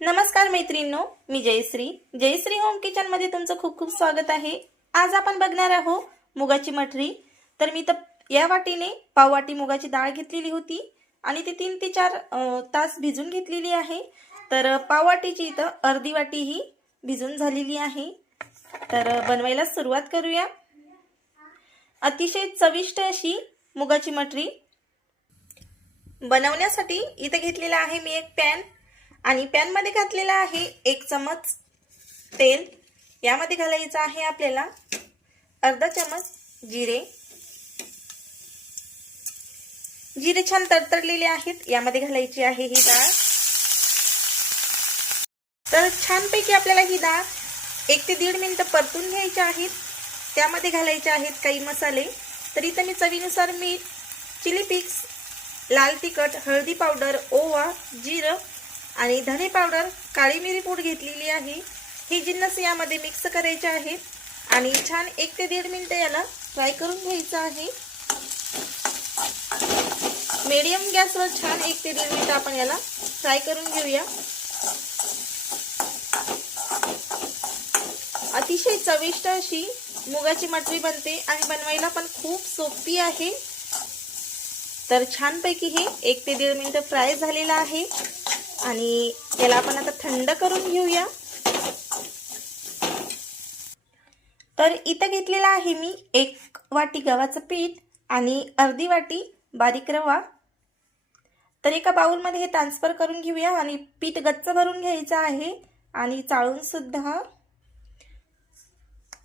नमस्कार मैत्रिणींनो मी जयश्री. जयश्री होम किचनमध्ये तुमचं खूप खूप स्वागत आहे. आज आपण बघणार आहोत मुगाची मठरी. तर मी तर या वाटीने पाववाटी मुगाची डाळ घेतलेली होती आणि ती तीन ते चार तास भिजून घेतलेली आहे. तर पाववाटीची इथं अर्धी वाटी ही भिजून झालेली आहे. तर बनवायला सुरुवात करूया. अतिशय चविष्ट अशी मुगाची मठरी. बनवण्यासाठी इथं घेतलेला आहे मी एक पॅन. आणि पॅनमध्ये घातलेला आहे एक चमच तेल. यामध्ये घालायचं आहे आपल्याला अर्धा चमच जिरे. जिरे छान तडतडलेले आहेत. यामध्ये घालायची आहे ही डाळ. तर छानपैकी आपल्याला ही डाळ एक ते दीड मिनटं परतून घ्यायची आहेत त्यामध्ये घालायचे आहेत काही मसाले. तर इथं मी चवीनुसार मीठ चिली पिक्स लाल तिखट हळदी पावडर ओवा जिरं आणि धने पावडर काळी मिरी पूड घेतलेली आहे. ही जिन्नस यामध्ये मिक्स करायचे आहे. आणि छान एक ते दीड मिनटं याला फ्राय करून घ्यायचं आहे. मीडियम गॅसवर छान एक ते दीड मिनटं आपण याला फ्राय करून घेऊया. अतिशय चविष्ट अशी मुगाची मटरी बनते आणि बनवायला पण खूप सोपी आहे. तर छानपैकी हे एक ते दीड मिनटं फ्राय झालेलं आहे. आणि याला आपण आता थंड करून घेऊया. तर इथं घेतलेला आहे मी एक वाटी गव्हाचं पीठ आणि अर्धी वाटी बारीक रवा. तर एका बाउलमध्ये हे ट्रान्सफर करून घेऊया आणि पीठ गच्च भरून घ्यायचं आहे आणि चाळून सुद्धा.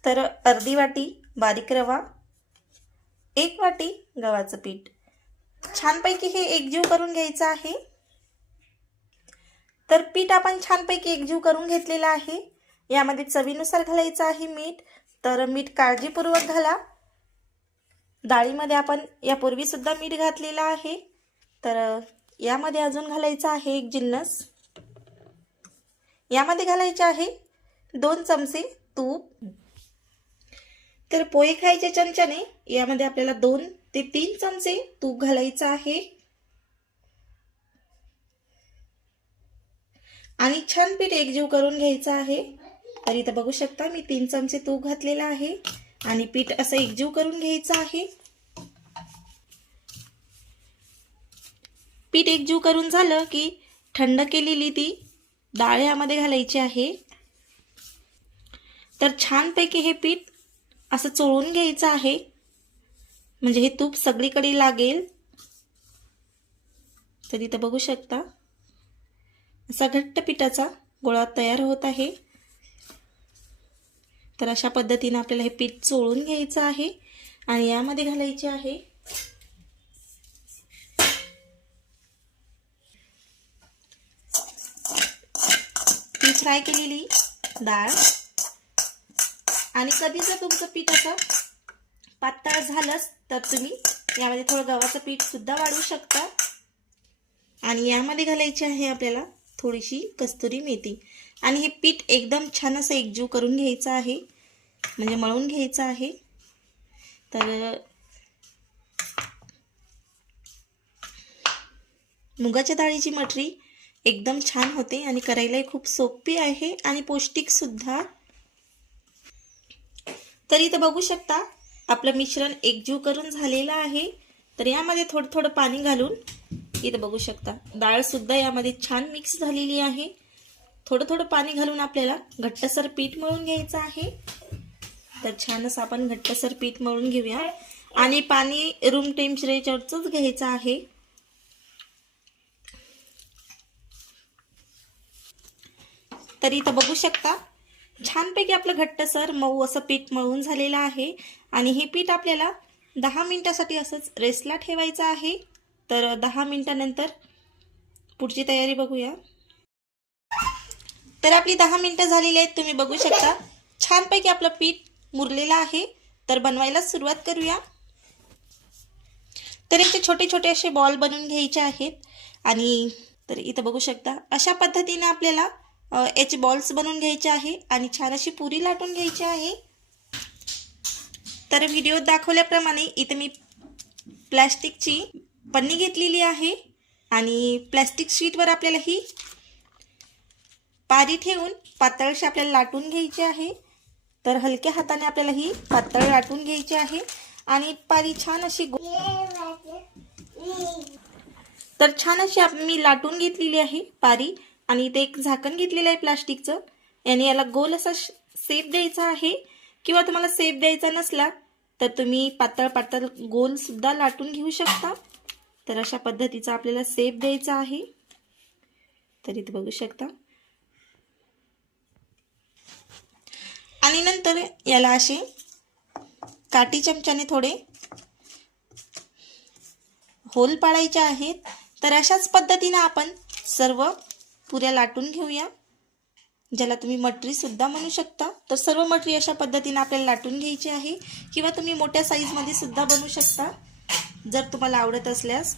तर अर्धी वाटी बारीक रवा एक वाटी गव्हाचं पीठ. छानपैकी हे एकजीव करून घ्यायचं आहे. तर पीठ आपण छानपैकी एकजीव करून घेतलेलं आहे. यामध्ये चवीनुसार घालायचं आहे मीठ. तर मीठ काळजीपूर्वक घाला. डाळीमध्ये आपण यापूर्वीसुद्धा मीठ घातलेलं आहे. तर यामध्ये अजून घालायचं आहे एक जिन्नस. यामध्ये घालायचे आहे दोन चमचे तूप. तर पोहे खायच्या चमच्याने यामध्ये आपल्याला दोन ते तीन चमचे तूप घालायचं आहे. आणि छान पीठ एकजीव करून घ्यायचं आहे. तर इथं बघू शकता मी तीन चमचे तूप घातलेलं आहे. आणि पीठ असं एकजीव करून घ्यायचं आहे. पीठ एकजीव करून झालं की थंड केलेली ती डाळ यामध्ये घालायची आहे. तर छानपैकी हे पीठ असं चोळून घ्यायचं आहे. म्हणजे हे तूप सगळीकडे लागेल. तर इथं बघू शकता असा घट्ट पिठाचा गोळा तयार होत आहे. तर अशा पद्धतीनं आपल्याला हे पीठ चोळून घ्यायचं आहे आणि यामध्ये घालायचे आहे. ती फ्राय केलेली डाळ. आणि कधी जर तुमचं पीठ असं पातळ झालंच तर तुम्ही यामध्ये थोडं गव्हाचं पीठ सुद्धा वाढवू शकता. आणि यामध्ये घालायचे आहे आपल्याला थोडीशी कस्तुरी मेथी. आणि हे पीठ एकदम छान असं एकजीव करून घ्यायचं आहे. म्हणजे मळून घ्यायचं आहे. तर मुगाच्या डाळीची मटरी एकदम छान होते आणि करायलाही खूप सोपी आहे आणि पौष्टिक सुद्धा. तर इथं बघू शकता आपलं मिश्रण एकजीव करून झालेलं आहे. तर यामध्ये थोडं थोडं पाणी घालून इथं बघू शकता. डाळसुद्धा यामध्ये छान मिक्स झालेली आहे. थोडं थोडं पाणी घालून आपल्याला घट्टसर पीठ मळून घ्यायचं आहे. तर छानच आपण घट्टसर पीठ मळून घेऊया. आणि पाणी रूम टेम्परेचरचंच घ्यायचं आहे. तर इथं बघू शकता छानपैकी आपलं घट्टसर मऊ असं पीठ मळून झालेलं आहे. आणि हे पीठ आपल्याला दहा मिनटासाठी असंच रेस्टला ठेवायचं आहे. तर दहा मिनटानंतर पुढची तयारी बघूया. तर आपली दहा मिनटं झालेली आहेत तुम्ही बघू शकता. छानपैकी आपलं पीठ मुरलेलं आहे. तर बनवायला सुरुवात करूया. तर इथे छोटे छोटे असे बॉल बनवून घ्यायचे आहेत. आणि तर इथं बघू शकता अशा पद्धतीने आपल्याला याचे बॉल्स बनवून घ्यायचे आहे आणि छान अशी पुरी लाटून घ्यायची आहे. तर व्हिडिओत दाखवल्याप्रमाणे इथे मी प्लॅस्टिकची पन्नी घेतलेली आहे आणि प्लॅस्टिक शीटवर आपल्याला ही पारी ठेवून पातळशी आपल्याला लाटून घ्यायची आहे. तर हलक्या हाताने आपल्याला ही पातळ लाटून घ्यायची आहे. आणि पारी छान अशी तर छान अशी आप- मी लाटून घेतलेली आहे पारी. आणि इथे एक झाकण घेतलेलं आहे प्लास्टिकचं. याने याला गोल असा सेप द्यायचा आहे. किंवा तुम्हाला सेप द्यायचा नसला तर तुम्ही पातळ पातळ गोल सुद्धा लाटून घेऊ शकता. तर अशा पद्धतीचा आपल्याला सेप द्यायचा आहे. तर इथे बघू शकता. आणि नंतर याला असे काठी चमच्याने थोडे होल पाडायचे आहेत. तर अशाच पद्धतीनं आपण सर्व पुऱ्या लाटून घेऊया. ज्याला तुम्ही मटरी सुद्धा म्हणू शकता. तर सर्व मटरी अशा पद्धतीने आपल्याला लाटून घ्यायची आहे. किंवा तुम्ही मोठ्या साईजमध्ये सुद्धा बनवू शकता. जर तुम्हाला आवडत असल्यास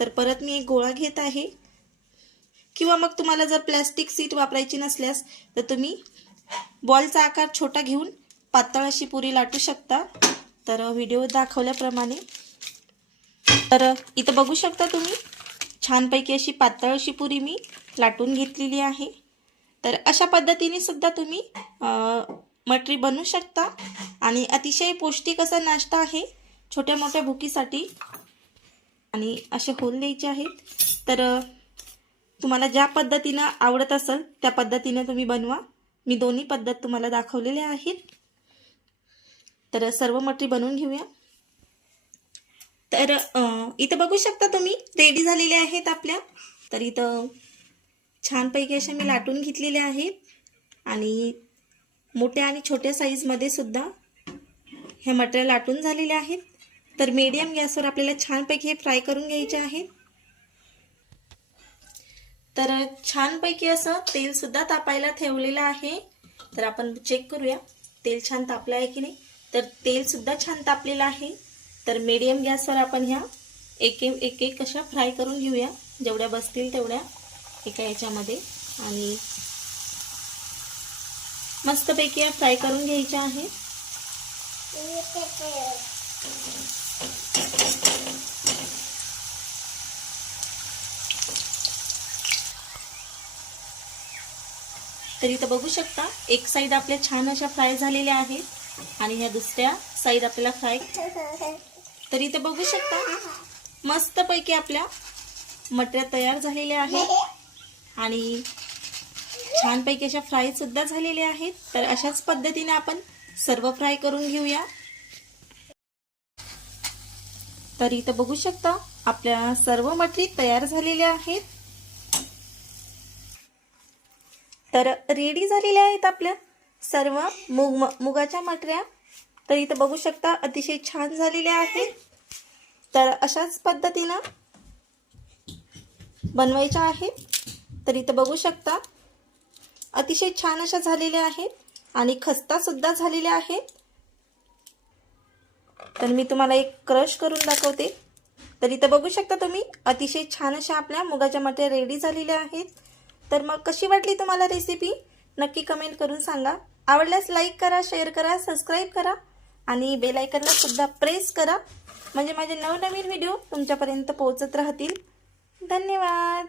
तर परत मी एक गोळा घेत आहे. किंवा मग तुम्हाला जर प्लॅस्टिक सीट वापरायची नसल्यास तर तुम्ही बॉलचा आकार छोटा घेऊन पातळ अशी पुरी लाटू शकता. तर व्हिडिओ दाखवल्याप्रमाणे. तर इथं बघू शकता तुम्ही छानपैकी अशी पातळ अशी पुरी मी लाटून घेतलेली आहे. तर अशा पद्धतीने सुद्धा तुम्ही मटरी बनवू शकता. आणि अतिशय पौष्टिक असा नाश्ता आहे. छोट्या मोठ्या भुकीसाठी आणि असे होल द्यायचे आहेत. तर तुम्हाला ज्या पद्धतीनं आवडत असेल त्या पद्धतीनं तुम्ही बनवा. मी दोन्ही पद्धत तुम्हाला दाखवलेल्या आहेत. तर सर्व मटरी बनवून घेऊया. तर इथं बघू शकता तुम्ही रेडी झालेले आहेत आपल्या. तर इथं छानपैकी अशा मी लाटून घेतलेल्या आहेत. आणि मोठ्या आणि छोट्या साईजमध्ये सुद्धा ह्या मटऱ्या लाटून झालेल्या आहेत. तर मीडियम गॅसवर आपल्याला छानपैकी हे फ्राय करून घ्यायचे आहेत तर छानपैकी असं तेलसुद्धा तापायला ठेवलेलं आहे. तर आपण चेक करूया तेल छान तापलं आहे की नाही? तर तेलसुद्धा छान तापलेलं आहे. तर मीडियम गॅसवर आपण ह्या एक एक एक कशा फ्राय करून घेऊया. जेवढ्या बसतील तेवढ्या एका याच्यामध्ये. आणि मस्तपैकी या फ्राय करून घ्यायच्या आहे. तर इथं बघू शकता एक साईड आपल्या छान अशा फ्राय झालेल्या आहेत आणि ह्या दुसऱ्या साईड आपल्याला फ्राय तर इथं बघू शकता मस्तपैकी आपल्या मटऱ्या तयार झालेल्या आहेत आणि छानपैकी अशा फ्राय सुद्धा झालेल्या आहेत. तर अशाच पद्धतीने आपण सर्व फ्राय करून घेऊया. तर इथं बघू शकता आपल्या सर्व मटरी तयार झालेल्या आहेत. तर रेडी झालेल्या आहेत आपल्या सर्व मुग म- मुगाच्या मटऱ्या. तर इथं बघू शकता अतिशय छान झालेल्या आहेत. तर अशाच पद्धतीनं बनवायच्या आहेत. तर इथं बघू शकता अतिशय छान अशा झालेल्या आहेत आणि खस्ता सुद्धा झालेल्या आहेत. तर मी तुम्हाला एक क्रश करून दाखवते. तर इथं बघू शकता तुम्ही अतिशय छान अशा आपल्या मुगाच्या मटऱ्या रेडी झालेल्या आहेत. तर मग कशी वाटली तुम्हाला रेसिपी नक्की कमेंट करून सांगा. आवडल्यास लाईक करा शेअर करा सबस्क्राईब करा आणि बेलायकनला सुद्धा प्रेस करा. म्हणजे माझे नवनवीन व्हिडिओ तुमच्यापर्यंत पोहोचत राहतील. धन्यवाद!